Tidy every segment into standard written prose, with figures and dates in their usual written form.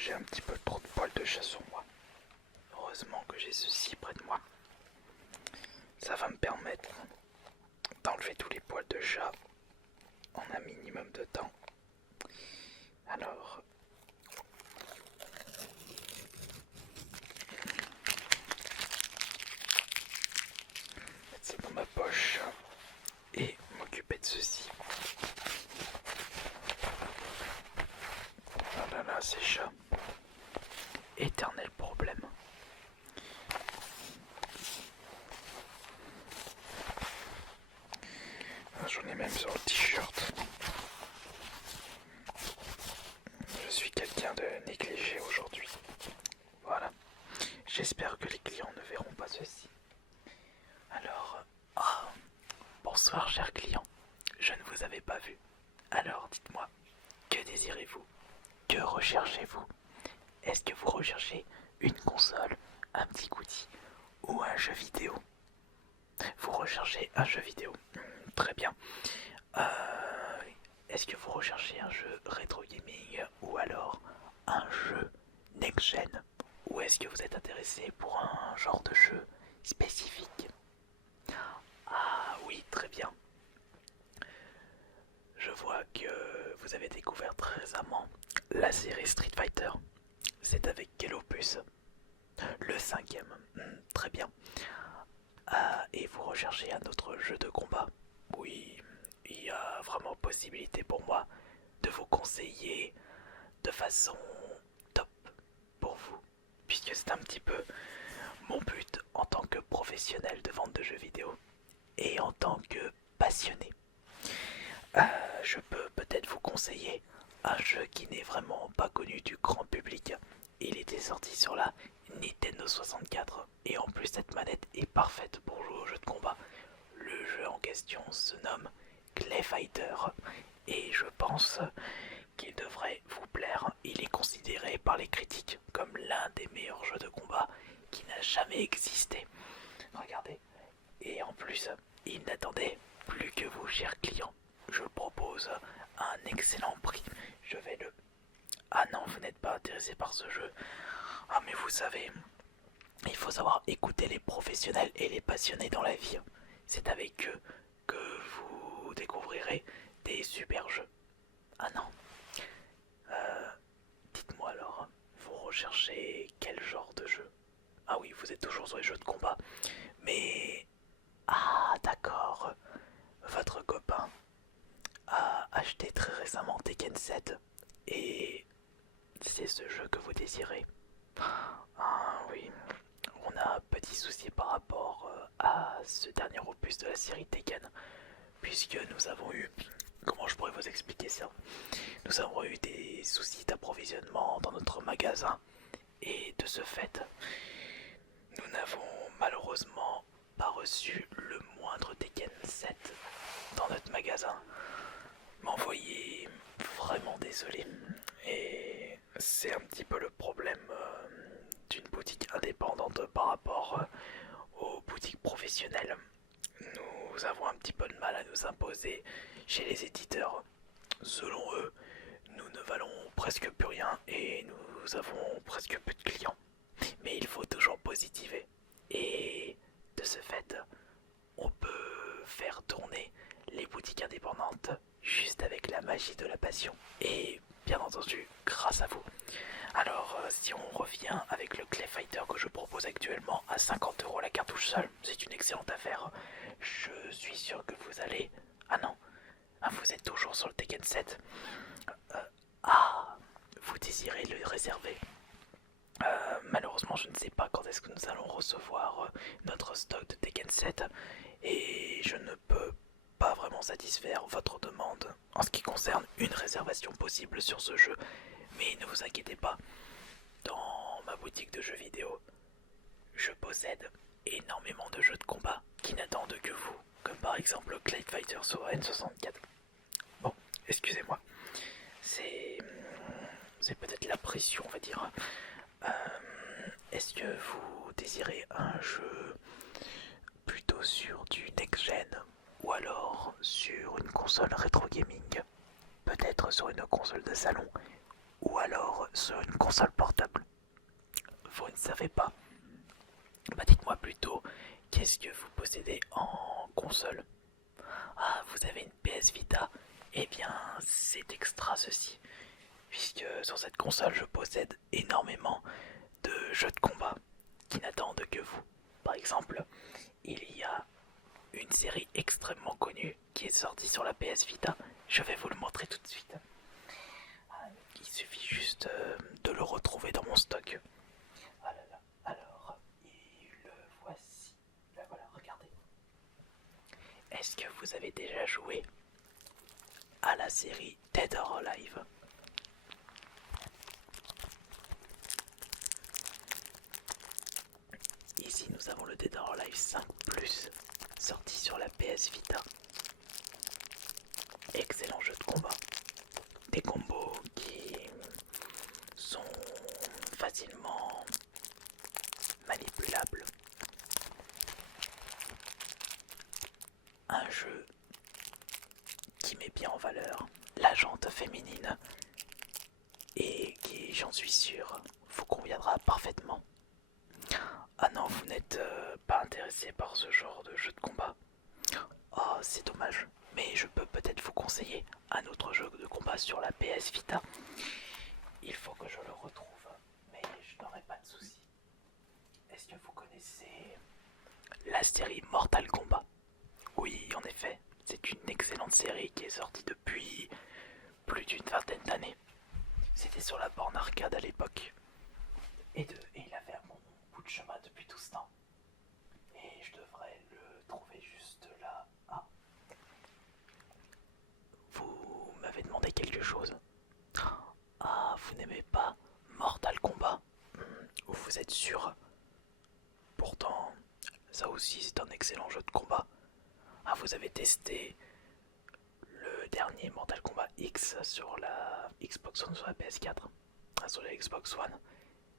j'ai un petit peu trop de poils de chat sur moi. Heureusement que j'ai ceci près de moi. Ça va me permettre d'enlever tous les poils de chat en un minimum de temps. Alors, mettre ça dans ma poche et m'occuper de ceci. Oh là là, ces chats. Éternel problème. J'en ai même sur le t-shirt. Je suis quelqu'un de négligé aujourd'hui. Voilà. J'espère que les clients ne verront pas ceci. Alors, bonsoir chers clients. Je ne vous avais pas vu. Alors dites-moi, que désirez-vous? Que recherchez-vous? Est-ce que vous recherchez une console, un petit goodie ou un jeu vidéo? Vous recherchez un jeu vidéo. Très bien. Est-ce que vous recherchez un jeu rétro gaming ou alors un jeu next-gen? Ou est-ce que vous êtes intéressé pour un genre de jeu spécifique? Ah oui, très bien. Je vois que vous avez découvert très récemment la série Street Fighter. C'est avec quel opus? Le cinquième. Très bien. Et vous recherchez un autre jeu de combat? Oui, il y a vraiment possibilité pour moi de vous conseiller de façon top pour vous, puisque c'est un petit peu mon but en tant que professionnel de vente de jeux vidéo et en tant que passionné. Je peux peut-être vous conseiller un jeu qui n'est vraiment pas connu du grand public. Il était sorti sur la Nintendo 64 et en plus cette manette est parfaite pour jouer au jeu de combat. Le jeu en question se nomme Clay Fighter et je pense qu'il devrait vous plaire. Il est considéré par les critiques comme l'un des meilleurs jeux de combat qui n'a jamais existé. Regardez. Et en plus, il n'attendait plus que vous, chers clients. Je propose un excellent prix. Je vais le... Ah non, vous n'êtes pas intéressé par ce jeu. Ah mais vous savez, il faut savoir écouter les professionnels et les passionnés dans la vie. C'est avec eux que vous découvrirez des super jeux. Ah non. Dites-moi alors, vous recherchez quel genre de jeu? Ah oui, vous êtes toujours sur les jeux de combat. Mais... Ah d'accord. Votre copain a acheté très récemment Tekken 7 et c'est ce jeu que vous désirez. Ah oui, on a un petit souci par rapport à ce dernier opus de la série Tekken, puisque nous avons eu... Comment je pourrais vous expliquer ça? Nous avons eu des soucis d'approvisionnement dans notre magasin et de ce fait, nous n'avons malheureusement pas reçu le moindre Tekken 7 dans notre magasin. M'en voyez vraiment désolé. Et c'est un petit peu le problème d'une boutique indépendante par rapport aux boutiques professionnelles. Nous avons un petit peu de mal à nous imposer chez les éditeurs. Selon eux, nous ne valons presque plus rien et nous avons presque plus de clients. Mais il faut toujours positiver. Et de ce fait, on peut faire tourner les boutiques indépendantes juste avec la magie de la passion. Et bien entendu, grâce à vous. Alors, si on revient avec le Clay Fighter que je propose actuellement à 50 € la cartouche seule, c'est une excellente affaire. Je suis sûr que vous allez... Ah non, vous êtes toujours sur le Tekken 7. Vous désirez le réserver. Malheureusement, je ne sais pas quand est-ce que nous allons recevoir notre stock de Tekken 7 et je ne peux pas vraiment satisfaire votre demande en ce qui concerne une réservation possible sur ce jeu. Mais ne vous inquiétez pas, dans ma boutique de jeux vidéo, je possède énormément de jeux de combat qui n'attendent que vous, comme par exemple Clay Fighter sur N64. Bon, excusez-moi, c'est peut-être la pression, on va dire. Est-ce que vous désirez un jeu plutôt sur du next-gen ou alors sur une console rétro gaming? Peut-être sur une console de salon ou alors sur une console portable? Vous ne savez pas. Bah dites-moi plutôt, qu'est-ce que vous possédez en console? Ah, vous avez une PS Vita? Eh bien, c'est extra ceci, puisque sur cette console, je possède énormément de jeux de combat qui n'attendent que vous. Par exemple, il y a une série extrêmement connue qui est sortie sur la PS Vita. Je vais vous le montrer tout de suite. Il suffit juste de le retrouver dans mon stock. Ah là là, alors, le voici. Là voilà, regardez. Est-ce que vous avez déjà joué à la série Dead or Alive? Ici nous avons le Dead or Alive 5 Plus, sorti sur la PS Vita. Excellent jeu de combat. Des combos qui sont facilement manipulables. Un jeu qui met bien en valeur la jante féminine et qui, j'en suis sûr, vous conviendra parfaitement. Ah non, vous n'êtes pas intéressé par ce genre de jeu de combat? Oh, c'est dommage, mais je peux peut-être vous conseiller un autre jeu de combat sur la PS Vita. Il faut que je le retrouve, mais je n'aurai pas de soucis. Est-ce que vous connaissez la série Mortal Kombat? Oui, en effet, c'est une excellente série qui est sortie depuis plus d'une vingtaine d'années. C'était sur la borne arcade à l'époque. Et il avait un bon bout de chemin depuis tout ce temps. Et je devrais le trouver juste là. Ah. Vous m'avez demandé quelque chose. Ah, vous n'aimez pas Mortal Kombat? Vous êtes sûr? Pourtant, ça aussi c'est un excellent jeu de combat. Ah, vous avez testé le dernier Mortal Kombat X sur la Xbox One, sur la PS4, sur la Xbox One,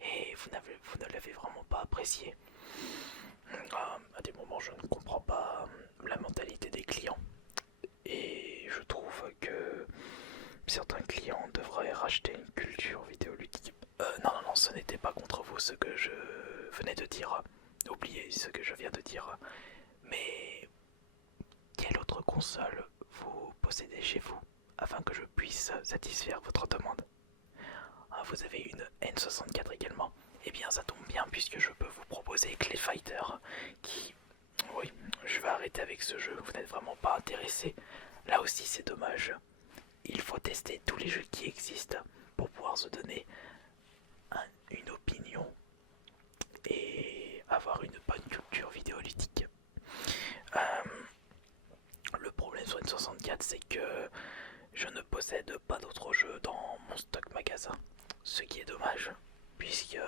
et vous ne l'avez vraiment pas apprécié. À des moments, je ne comprends pas la mentalité des clients, et je trouve que certains clients devraient racheter une culture vidéoludique. Non, non, non, ce n'était pas contre vous ce que je venais de dire. Oubliez ce que je viens de dire. Mais quelle autre console vous possédez chez vous afin que je puisse satisfaire votre demande? Ah, vous avez une N64 également? Eh bien, ça tombe bien puisque je peux vous proposer Clay Fighter qui... Oui, je vais arrêter avec ce jeu, vous n'êtes vraiment pas intéressé. Là aussi, c'est dommage. Il faut tester tous les jeux qui existent pour pouvoir se donner une opinion et avoir une bonne culture vidéoludique. Le problème sur une 64, c'est que je ne possède pas d'autres jeux dans mon stock magasin, ce qui est dommage, puisque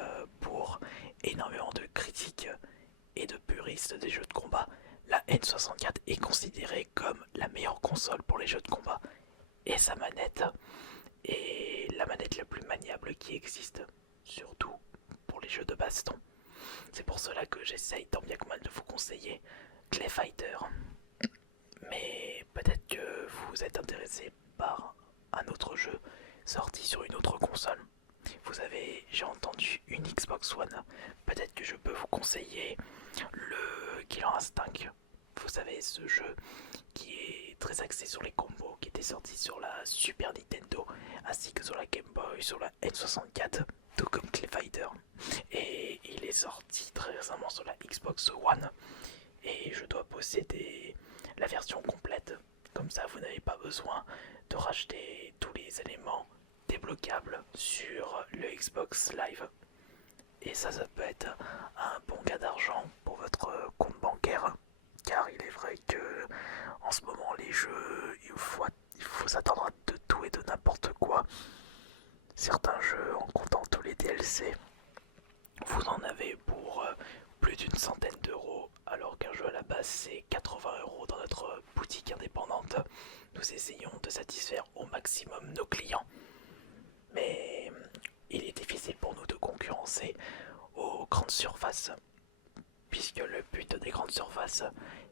pour énormément de critiques et de puristes des jeux de combat, la N64 est considérée comme la meilleure console pour les jeux de combat, et sa manette est la manette la plus maniable qui existe, surtout pour les jeux de baston. C'est pour cela que j'essaye tant bien que mal de vous conseiller Clay Fighter. Mais peut-être que vous êtes intéressé par un autre jeu sorti sur une autre console. Vous avez, j'ai entendu, une Xbox One. Peut-être que je peux vous conseiller le Killer Instinct. Vous savez, ce jeu qui est très axé sur les combos, qui était sorti sur la Super Nintendo, ainsi que sur la Game Boy, sur la N64, tout comme Clay Fighter. Et il est sorti très récemment sur la Xbox One. Et je dois posséder la version complète. Comme ça, vous n'avez pas besoin de racheter tous les éléments débloquables sur le Xbox Live. Et ça peut être un bon gain d'argent pour votre compte bancaire. Car il est vrai que en ce moment, les jeux, il faut s'attendre à de tout et de n'importe quoi. Certains jeux, en comptant tous les DLC, vous en avez pour plus d'une centaine d'euros, alors qu'un jeu à la base c'est 80 € dans notre boutique indépendante. Nous essayons de satisfaire au maximum nos clients, mais il est difficile pour nous de concurrencer aux grandes surfaces, puisque le but des grandes surfaces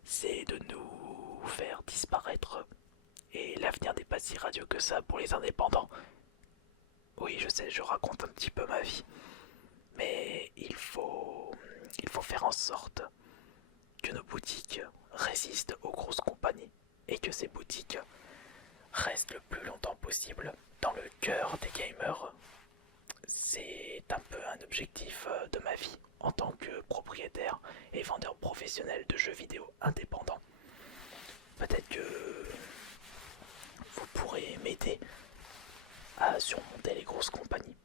c'est de nous faire disparaître, et l'avenir n'est pas si radieux que ça pour les indépendants. Oui, je sais, je raconte un petit peu ma vie, mais il faut faire en sorte que nos boutiques résistent aux grosses compagnies et que ces boutiques restent le plus longtemps possible dans le cœur des gamers. C'est un peu un objectif de ma vie en tant que propriétaire et vendeur professionnel de jeux vidéo indépendants. Peut-être que vous pourrez m'aider à surmonter les grosses compagnies.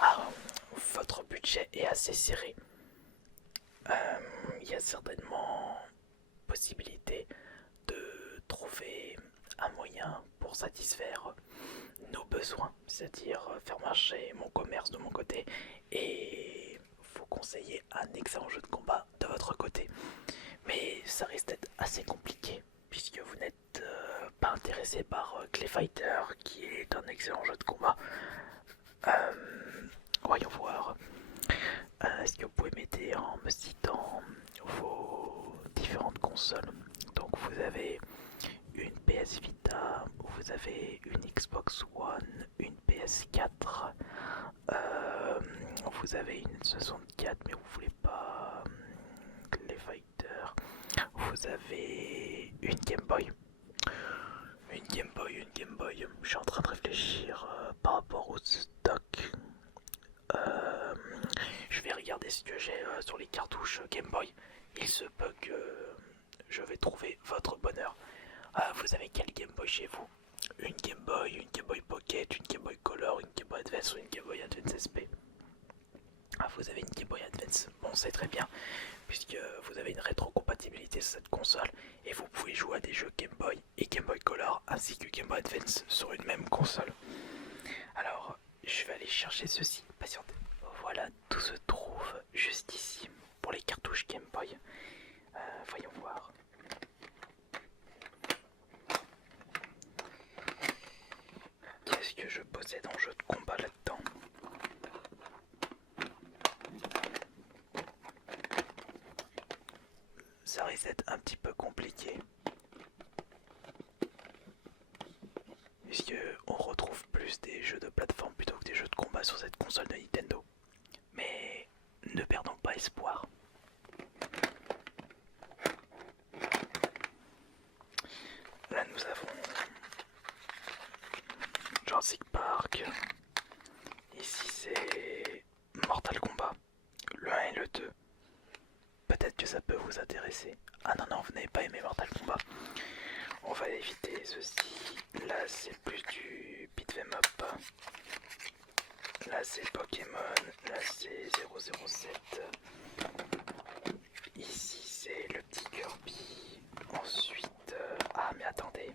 Ah, votre budget est assez serré. Il y a certainement possibilité de trouver un moyen pour satisfaire nos besoins, c'est-à-dire faire marcher mon commerce de mon côté et vous conseiller un excellent jeu de combat de votre côté. Mais ça risque d'être assez compliqué puisque vous n'êtes pas intéressé par Clay Fighter qui est un excellent jeu de combat. Voyons voir. Est-ce que vous pouvez m'aider en me citant vos différentes consoles? Donc vous avez une PS Vita, vous avez une Xbox One, une PS4, vous avez une 64 mais vous voulez pas les fighters, vous avez une Game Boy. Une Game Boy, une Game Boy. Je suis en train de réfléchir par rapport au stock. Euh, je vais regarder ce que j'ai sur les cartouches Game Boy. Il se peut que je vais trouver votre bonheur. Vous avez quel Game Boy chez vous? Une Game Boy Pocket, une Game Boy Color, une Game Boy Advance ou une Game Boy Advance SP? Ah, vous avez une Game Boy Advance. Bon, c'est très bien, puisque vous avez une rétrocompatibilité sur cette console et vous pouvez jouer à des jeux Game Boy et Game Boy Color ainsi que Game Boy Advance sur une même console. Alors, je vais aller chercher ceci. Patientez. Voilà, tout se trouve juste ici pour les cartouches Game Boy. Voyons voir. Qu'est-ce que je possède en jeu de combat là-dedans? Ça risque d'être un petit peu compliqué. Puisque on retrouve plus des jeux de plateforme plutôt que des jeux de combat sur cette console de Nintendo. Mais ne perdons pas espoir. Là nous avons Jurassic Park. Ici c'est Mortal Kombat, le 1 et le 2. Peut-être que ça peut vous intéresser. Ah non, non, vous n'avez pas aimé Mortal Kombat. On va éviter ceci. Là c'est plus du beat'em up. Là c'est Pokémon. Là c'est 007. Ici c'est le petit Kirby. Ensuite... ah mais attendez.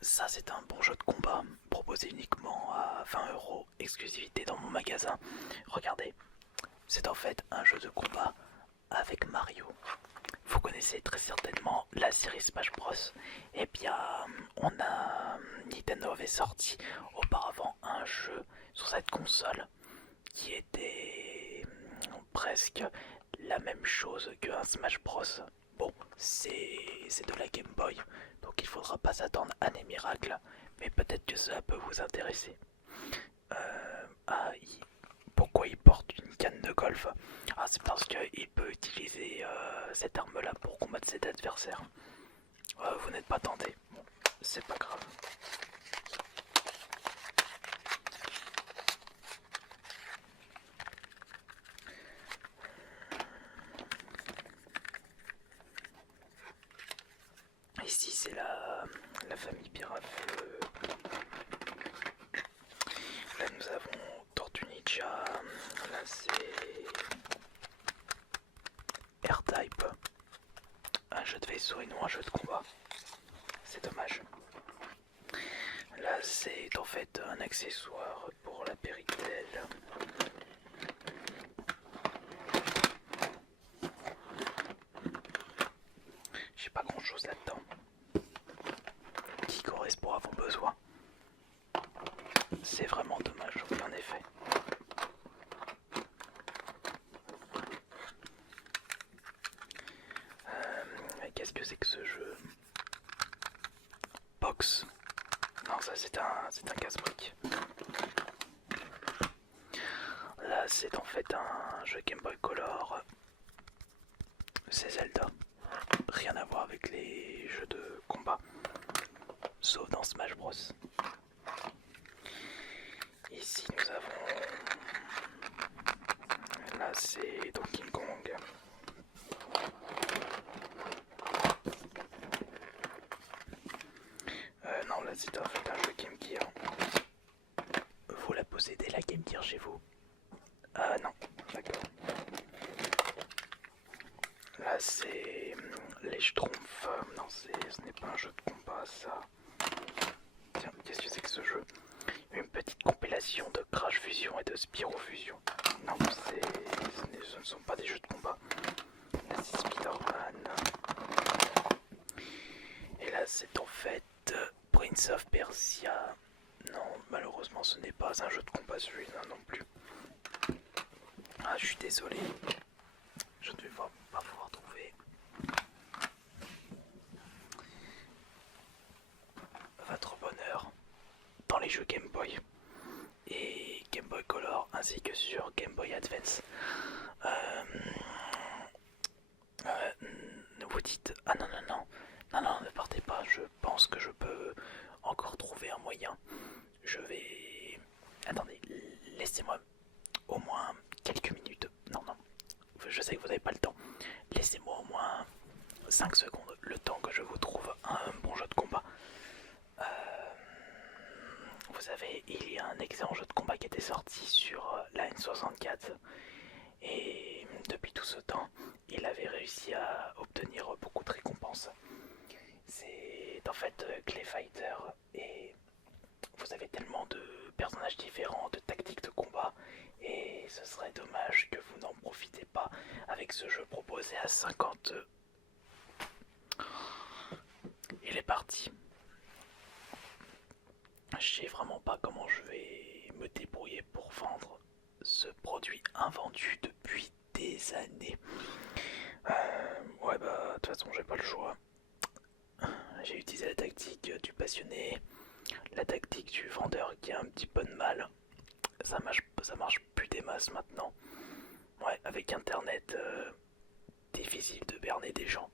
Ça c'est un bon jeu de combat proposé uniquement à 20 €, exclusivité dans mon magasin. Regardez, c'est en fait un jeu de combat avec Mario. Vous connaissez très certainement la série Smash Bros. Eh bien, Nintendo avait sorti auparavant un jeu sur cette console qui était presque la même chose qu'un Smash Bros. Bon, c'est de la Game Boy, donc il faudra pas s'attendre à des miracles, mais peut-être que ça peut vous intéresser. Ah, pourquoi il porte une canne de golf? Ah, c'est parce qu'il peut utiliser cette arme-là pour combattre ses adversaires. Vous n'êtes pas tenté, bon, c'est pas grave. Ici c'est la famille Pirafeu. Là nous avons Tortue Ninja. Là c'est R-Type. Un jeu de vaisseau et non un jeu de combat. C'est dommage. Là c'est en fait un accessoire pour la Péritel. J'ai pas grand chose là-dedans qui correspond à vos besoins. C'est vraiment dommage, oui en effet. Qu'est-ce que c'est que ce jeu? Box. Non, ça c'est un casse-brique. Là c'est en fait un jeu Game Boy Color. C'est Zelda. Rien à voir avec les jeux de combat. Sauf dans Smash Bros. Ici nous avons... Là c'est Donkey Kong. Non, là c'est en fait un jeu Game Gear. Vous la possédez la Game Gear chez vous? Non, d'accord. Là c'est les Schtroumpfs. Non, ce n'est pas un jeu de combat ça. Tiens, qu'est-ce que c'est que ce jeu? Une petite compilation de Crash Fusion et de Spyro Fusion. Non, ce ne sont pas des jeux de combat. Là c'est Spider-Man. Et là c'est en fait Prince of Persia. Non, malheureusement ce n'est pas un jeu de combat celui-là non plus. Ah, je suis désolé. Je ne vais pas pouvoir trouver. Votre bonheur dans les jeux Game Boy et Game Boy Color ainsi que sur Game Boy Advance. Vous dites ah non, ne partez pas, je pense que je peux encore trouver un moyen. Je vais... Attendez, laissez-moi au moins quelques minutes. Non, je sais que vous n'avez pas le temps. Laissez-moi au moins 5 secondes, le temps que je vous trouve un bon jeu de combat. Vous savez, il y a un excellent jeu de combat qui était sorti sur la N64 et depuis tout ce temps, il avait réussi à obtenir beaucoup de récompenses. C'est en fait Clay Fighter et vous avez tellement de personnages différents, de tactiques de combat et ce serait dommage que vous n'en profitez pas avec ce jeu proposé à 50. Il est parti. Je sais vraiment pas comment je vais me débrouiller pour vendre ce produit invendu depuis des années. Ouais bah de toute façon j'ai pas le choix. J'ai utilisé la tactique du passionné, la tactique du vendeur qui a un petit peu de mal. Ça marche plus des masses maintenant. Ouais, avec internet, difficile de berner des gens.